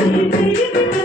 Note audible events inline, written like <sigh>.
Thank <laughs> you.